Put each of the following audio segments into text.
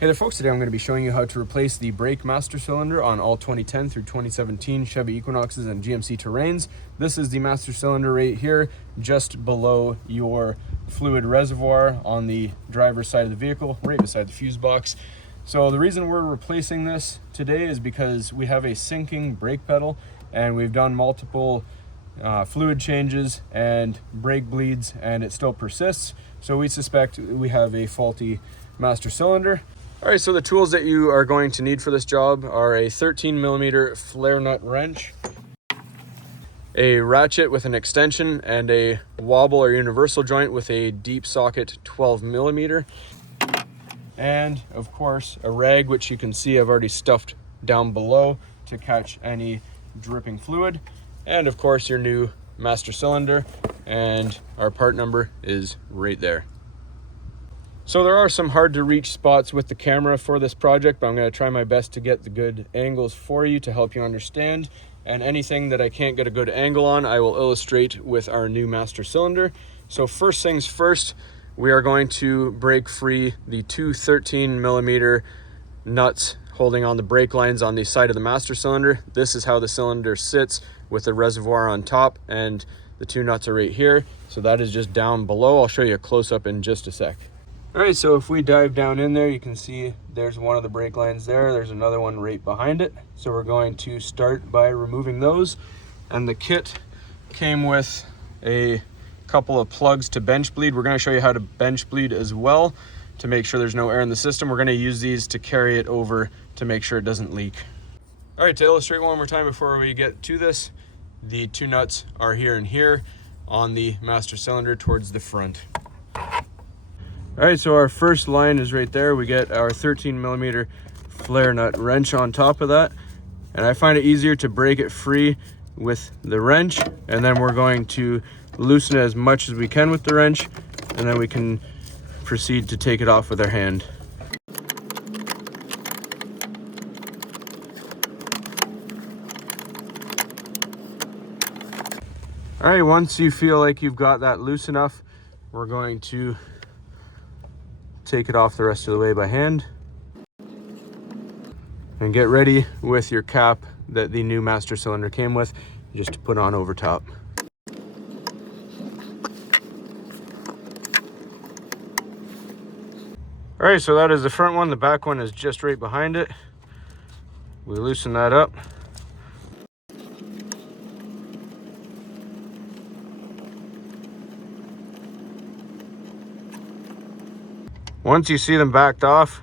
Hey there folks, today I'm going to be showing you how to replace the brake master cylinder on all 2010 through 2017 Chevy Equinoxes and GMC Terrains. This is the master cylinder right here, just below your fluid reservoir on the driver's side of the vehicle, right beside the fuse box. So the reason we're replacing this today is because we have a sinking brake pedal and we've done multiple fluid changes and brake bleeds and it still persists. So we suspect we have a faulty master cylinder. All right, so the tools that you are going to need for this job are a 13mm flare nut wrench, a ratchet with an extension, and a wobble or universal joint with a deep socket 12mm, and of course a rag, which you can see I've already stuffed down below to catch any dripping fluid, and of course your new master cylinder, and our part number is right there. So there are some hard to reach spots with the camera for this project, but I'm going to try my best to get the good angles for you to help you understand. And anything that I can't get a good angle on, I will illustrate with our new master cylinder. So first things first, we are going to break free the two 13mm nuts holding on the brake lines on the side of the master cylinder. This is how the cylinder sits with the reservoir on top, and the two nuts are right here. So that is just down below. I'll show you a close-up in just a sec. All right, so if we dive down in there, you can see there's one of the brake lines there. There's another one right behind it. So we're going to start by removing those. And the kit came with a couple of plugs to bench bleed. We're going to show you how to bench bleed as well to make sure there's no air in the system. We're going to use these to carry it over to make sure it doesn't leak. All right, to illustrate one more time before we get to this, the two nuts are here and here on the master cylinder towards the front. All right, so our first line is right there. We get our 13mm flare nut wrench on top of that. And I find it easier to break it free with the wrench. And then we're going to loosen it as much as we can with the wrench. And then we can proceed to take it off with our hand. All right, once you feel like you've got that loose enough, we're going to take it off the rest of the way by hand. And get ready with your cap that the new master cylinder came with, just to put on over top. All right, so that is the front one. The back one is just right behind it. We loosen that up. Once you see them backed off,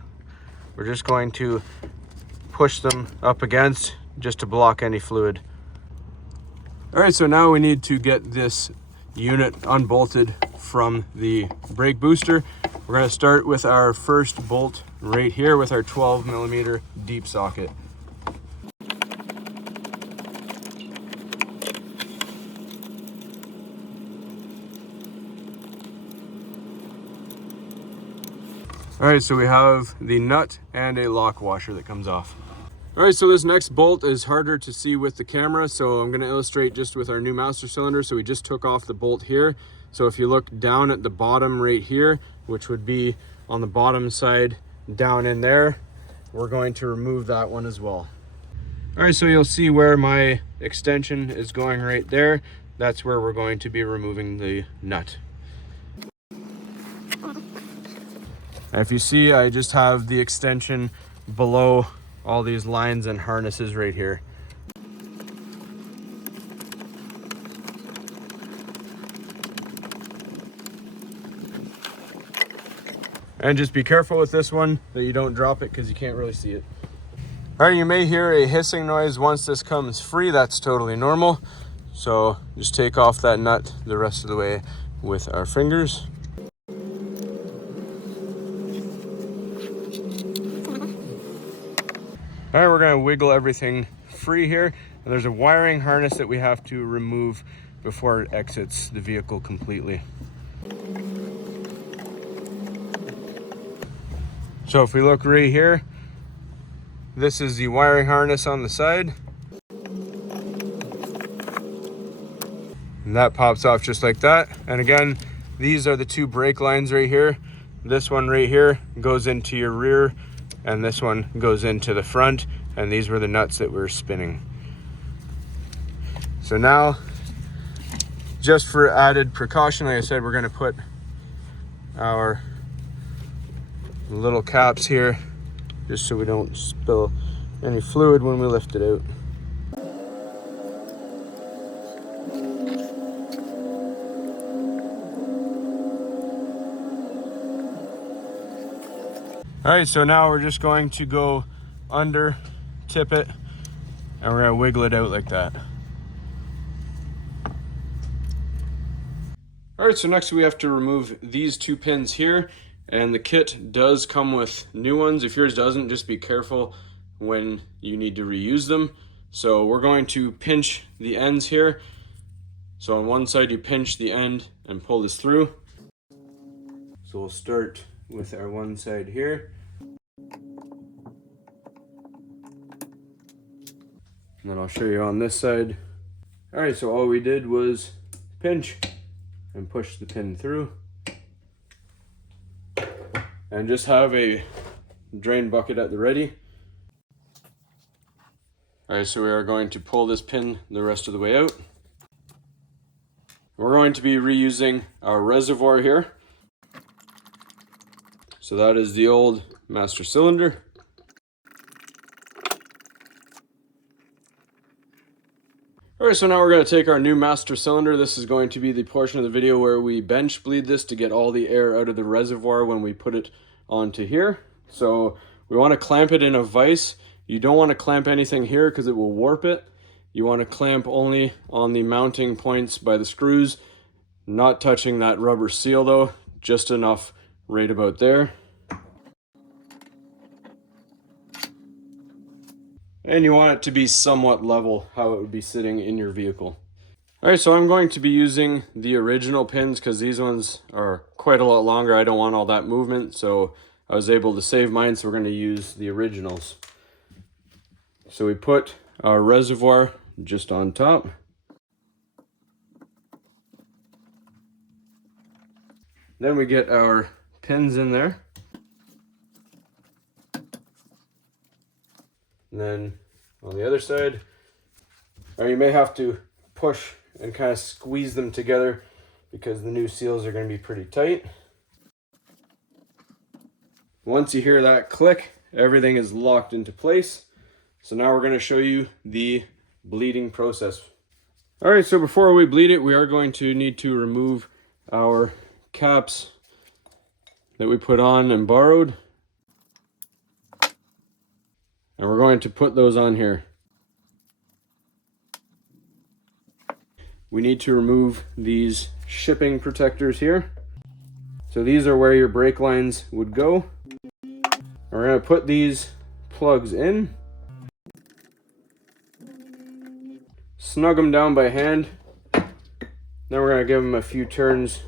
we're just going to push them up against just to block any fluid. All right, so now we need to get this unit unbolted from the brake booster. We're going to start with our first bolt right here with our 12mm deep socket. All right, so we have the nut and a lock washer that comes off. All right, so this next bolt is harder to see with the camera, so I'm going to illustrate just with our new master cylinder. So we just took off the bolt here. So if you look down at the bottom right here, which would be on the bottom side down in there, we're going to remove that one as well. All right, so you'll see where my extension is going right there. That's where we're going to be removing the nut. And if you see, I just have the extension below all these lines and harnesses right here. And just be careful with this one that you don't drop it because you can't really see it. All right, you may hear a hissing noise once this comes free. That's totally normal. So just take off that nut the rest of the way with our fingers. All right, we're going to wiggle everything free here. And there's a wiring harness that we have to remove before it exits the vehicle completely. So if we look right here, this is the wiring harness on the side. And that pops off just like that. And again, these are the two brake lines right here. This one right here goes into your rear and this one goes into the front, and these were the nuts that were spinning. So now, just for added precaution, like I said, we're going to put our little caps here just so we don't spill any fluid when we lift it out. All right, so now we're just going to go under, tip it, and we're gonna wiggle it out like that. All right, so next we have to remove these two pins here, and the kit does come with new ones. If yours doesn't, just be careful when you need to reuse them. So we're going to pinch the ends here. So on one side you pinch the end and pull this through. So we'll start with our one side here. And then I'll show you on this side. All right, so all we did was pinch and push the pin through. And just have a drain bucket at the ready. All right, so we are going to pull this pin the rest of the way out. We're going to be reusing our reservoir here. So that is the old master cylinder. All right, so now we're going to take our new master cylinder. This is going to be the portion of the video where we bench bleed this to get all the air out of the reservoir when we put it onto here. So we want to clamp it in a vise. You don't want to clamp anything here because it will warp it. You want to clamp only on the mounting points by the screws, not touching that rubber seal though, just enough right about there. And you want it to be somewhat level, how it would be sitting in your vehicle. All right, so I'm going to be using the original pins because these ones are quite a lot longer. I don't want all that movement, so I was able to save mine, so we're going to use the originals. So we put our reservoir just on top. Then we get our pins in there. And then on the other side, or you may have to push and kind of squeeze them together because the new seals are going to be pretty tight. Once you hear that click, everything is locked into place. So now we're going to show you the bleeding process. All right, so before we bleed it, we are going to need to remove our caps that we put on and borrowed. And we're going to put those on here. We need to remove these shipping protectors here. So these are where your brake lines would go. And we're going to put these plugs in. Snug them down by hand. Then we're going to give them a few turns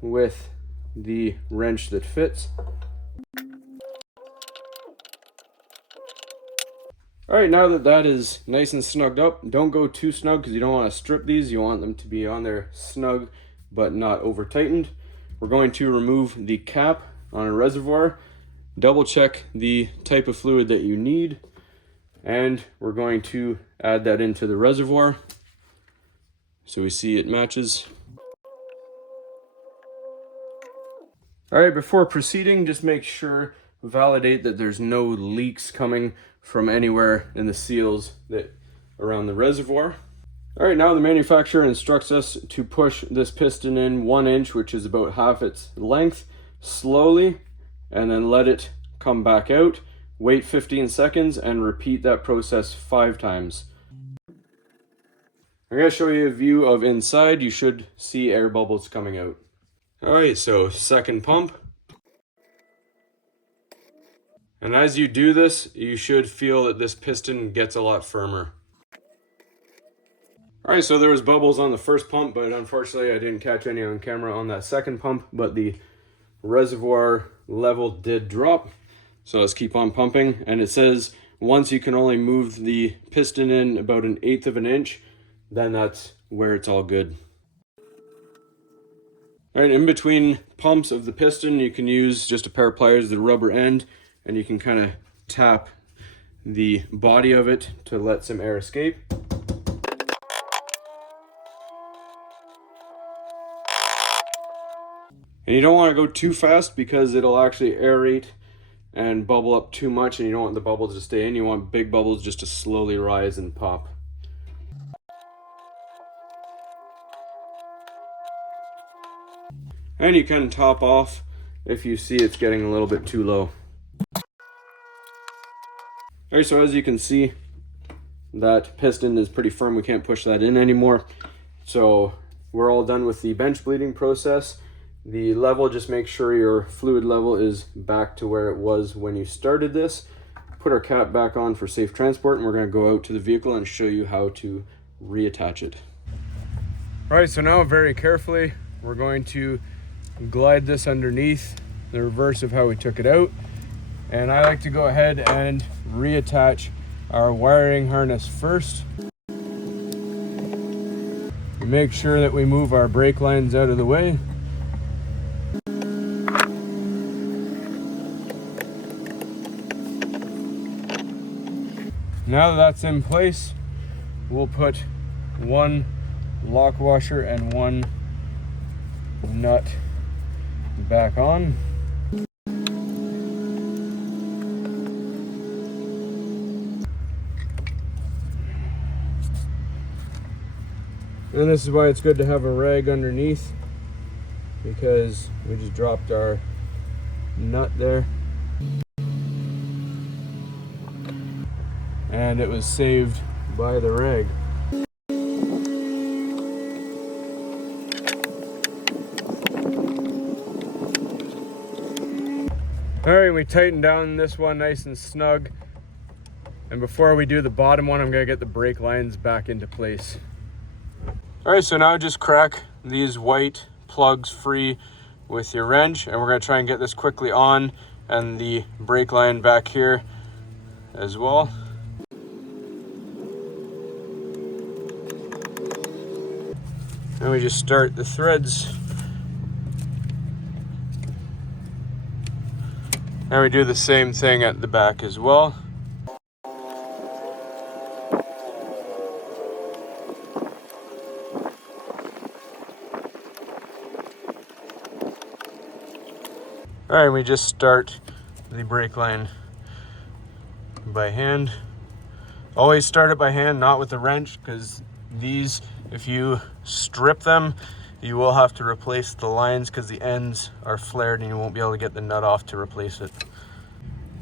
with the wrench that fits. All right, now that that is nice and snugged up, don't go too snug because you don't want to strip these. You want them to be on there snug but not over tightened. We're going to remove the cap on a reservoir, double check the type of fluid that you need, and we're going to add that into the reservoir so we see it matches. All right, before proceeding, just make sure, validate that there's no leaks coming from anywhere in the seals that around the reservoir. All right, now the manufacturer instructs us to push this piston in 1 inch, which is about half its length, slowly, and then let it come back out. Wait 15 seconds and repeat that process 5 times. I'm going to show you a view of inside. You should see air bubbles coming out. All right, so second pump. And as you do this, you should feel that this piston gets a lot firmer. All right, so there was bubbles on the first pump, but unfortunately I didn't catch any on camera on that second pump, but the reservoir level did drop. So let's keep on pumping. And it says once you can only move the piston in about 1/8 of an inch, then that's where it's all good. All right, in between pumps of the piston, you can use just a pair of pliers, the rubber end, and you can kind of tap the body of it to let some air escape. And you don't want to go too fast because it'll actually aerate and bubble up too much, and you don't want the bubbles to stay in. You want big bubbles just to slowly rise and pop. And you can top off if you see it's getting a little bit too low. Alright, so as you can see, that piston is pretty firm. We can't push that in anymore. So we're all done with the bench bleeding process. The level, just make sure your fluid level is back to where it was when you started this. Put our cap back on for safe transport, and we're going to go out to the vehicle and show you how to reattach it. All right, so now very carefully, we're going to glide this underneath the reverse of how we took it out. And I like to go ahead and reattach our wiring harness first. Make sure that we move our brake lines out of the way. Now that that's in place, we'll put one lock washer and one nut back on. And this is why it's good to have a rag underneath, because we just dropped our nut there. And it was saved by the rag. All right, we tighten down this one nice and snug. And before we do the bottom one, I'm gonna get the brake lines back into place. All right, so now just crack these white plugs free with your wrench, and we're gonna try and get this quickly on, and the brake line back here as well. And we just start the threads. And we do the same thing at the back as well. All right, we just start the brake line by hand. Always start it by hand, not with a wrench, because these, if you strip them, you will have to replace the lines because the ends are flared and you won't be able to get the nut off to replace it.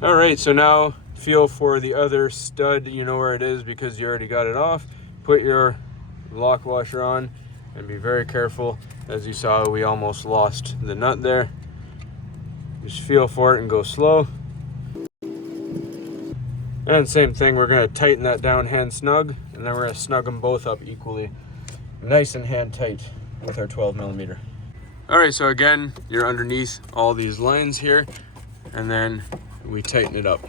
All right, so now feel for the other stud. You know where it is because you already got it off. Put your lock washer on and be very careful. As you saw, we almost lost the nut there. Just feel for it and go slow. And same thing, we're gonna tighten that down hand snug, and then we're gonna snug them both up equally, nice and hand tight with our 12mm. All right, so again, you're underneath all these lines here, and then we tighten it up.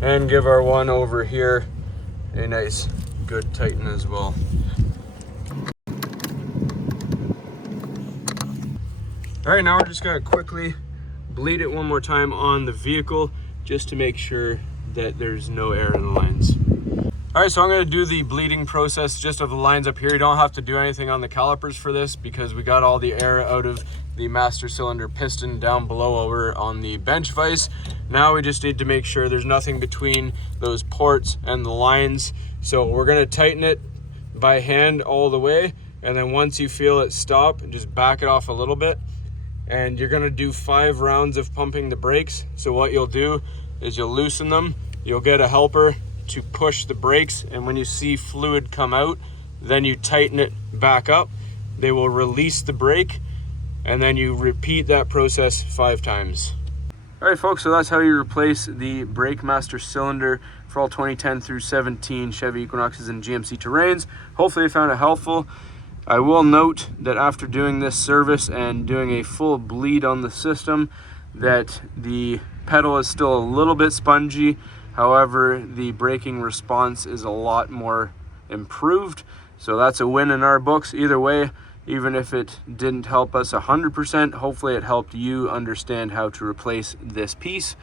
And give our one over here a nice good tighten as well. All right, now we're just gonna quickly bleed it one more time on the vehicle just to make sure that there's no air in the lines. All right, so I'm gonna do the bleeding process just of the lines up here. You don't have to do anything on the calipers for this because we got all the air out of the master cylinder piston down below over on the bench vise. Now we just need to make sure there's nothing between those ports and the lines. So we're gonna tighten it by hand all the way, and then once you feel it stop, just back it off a little bit. And you're gonna do 5 rounds of pumping the brakes. So what you'll do is you'll loosen them, you'll get a helper to push the brakes, and when you see fluid come out, then you tighten it back up. They will release the brake, and then you repeat that process 5 times. All right, folks, so that's how you replace the brake master cylinder for all 2010 through 17 Chevy Equinoxes and GMC Terrains. Hopefully you found it helpful. I will note that after doing this service and doing a full bleed on the system, that the pedal is still a little bit spongy. However, the braking response is a lot more improved. So that's a win in our books. Either way, even if it didn't help us 100%, hopefully it helped you understand how to replace this piece.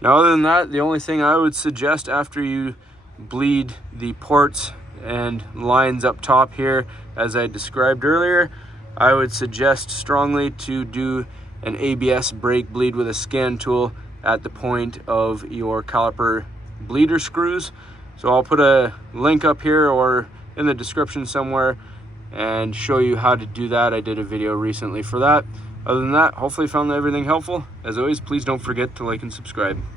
Now, other than that, the only thing I would suggest after you bleed the ports and lines up top here, as I described earlier, I would suggest strongly to do an ABS brake bleed with a scan tool at the point of your caliper bleeder screws. So I'll put a link up here or in the description somewhere and show you how to do that. I did a video recently for that. Other than that, hopefully you found everything helpful. As always, please don't forget to like and subscribe.